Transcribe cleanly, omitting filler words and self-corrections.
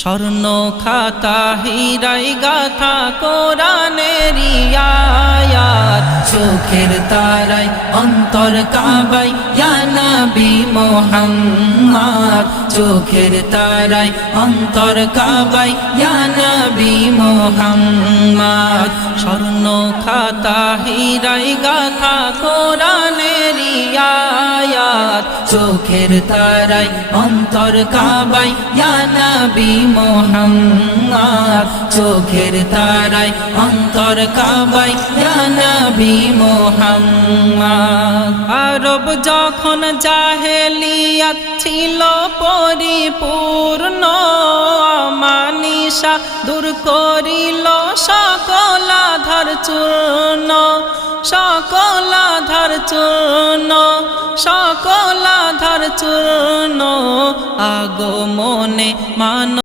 স্বর্ণ খাতা হীরায় গাথা কোরআনেরই আয়াত, চোখের তারায় অন্তর কাবায় ইয়া নবী মুহাম্মদ, চোখের তারায় অন্তর কাবায় ইয়া নবী মুহাম্মদ। স্বর্ণ খাতা হীরায় গাথা কোরআনেরই আয়াত, চোখের তারায় অন্তর কাবায় ইয়া নবী মুহাম্মদ, চোখের তারায় অন্তর কাবায় ইয়া নবী মুহাম্মদ। আরব যখন জাহেলিয়াত ছিল পরিপূর্ণ, আমানিশা দূর করিল সকল আধার চূর্ণ, সকল আধার চূর্ণ, সকল আধার চূর্ণ। আগমনে মান